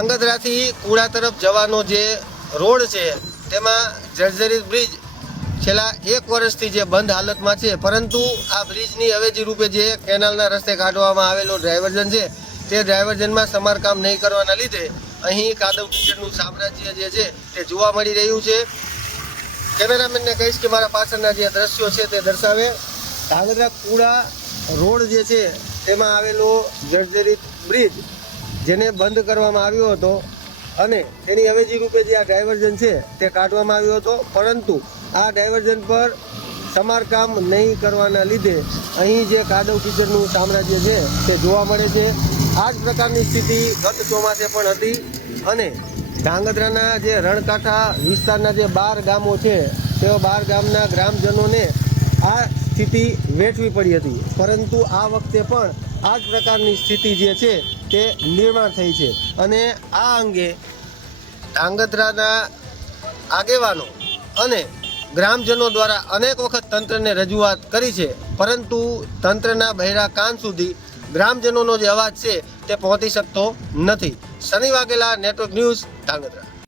ધાંગધ્રાથી કુડા તરફ જવાનો જે રોડ છે તેમાં જર્જરિત બ્રિજ છેલ્લા 1 વર્ષથી જે બંધ હાલતમાં છે, પરંતુ આ બ્રિજની અવેજી રૂપે જે કેનાલના રસ્તે કાઢવામાં આવેલો ડાયવર્ઝન છે તે ડાયવર્ઝનમાં સમારકામ નહીં કરવાના લીધે અહીં કાદવ કીચડનું સામ્રાજ્ય જે છે તે જોવા મળી રહ્યું છે। કેમેરામેનને કહીશ કે મારા પાછળના જે દ્રશ્યો છે તે દર્શાવે। ધાંગધ્રા કુડા રોડ જે છે તેમાં આવેલો જર્જરિત બ્રિજ જેને બંધ કરવામાં આવ્યો હતો અને તેની અવેજી રૂપે જે આ ડાયવર્ઝન છે તે કાઢવામાં આવ્યો હતો, પરંતુ આ ડાયવર્ઝન પર સમારકામ નહીં કરવાના લીધે અહીં જે કાદવ કીચડનું સામ્રાજ્ય છે તે જોવા મળે છે। આ જ પ્રકારની સ્થિતિ ગત ચોમાસે પણ હતી અને ધાંગધ્રાના જે રણકાંઠા વિસ્તારના જે 12 ગામો છે તેઓ 12 ગામના ગ્રામજનોને આ સ્થિતિ વેઠવી પડી હતી, પરંતુ આ વખતે પણ આ જ પ્રકારની સ્થિતિ જે છે તે નિર્માણ થઈ છે અને આ અંગે ધાંગધ્રાના આગેવાનો અને ગ્રામજનો દ્વારા અનેક વખત તંત્રને રજૂઆત કરી છે, પરંતુ તંત્રના બહેરા કાન સુધી ગ્રામજનોનો જે અવાજ છે તે પહોંચી શકતો નથી। શનિ વાઘેલા, નેટવર્ક ન્યૂઝ, ધાંગધ્રા।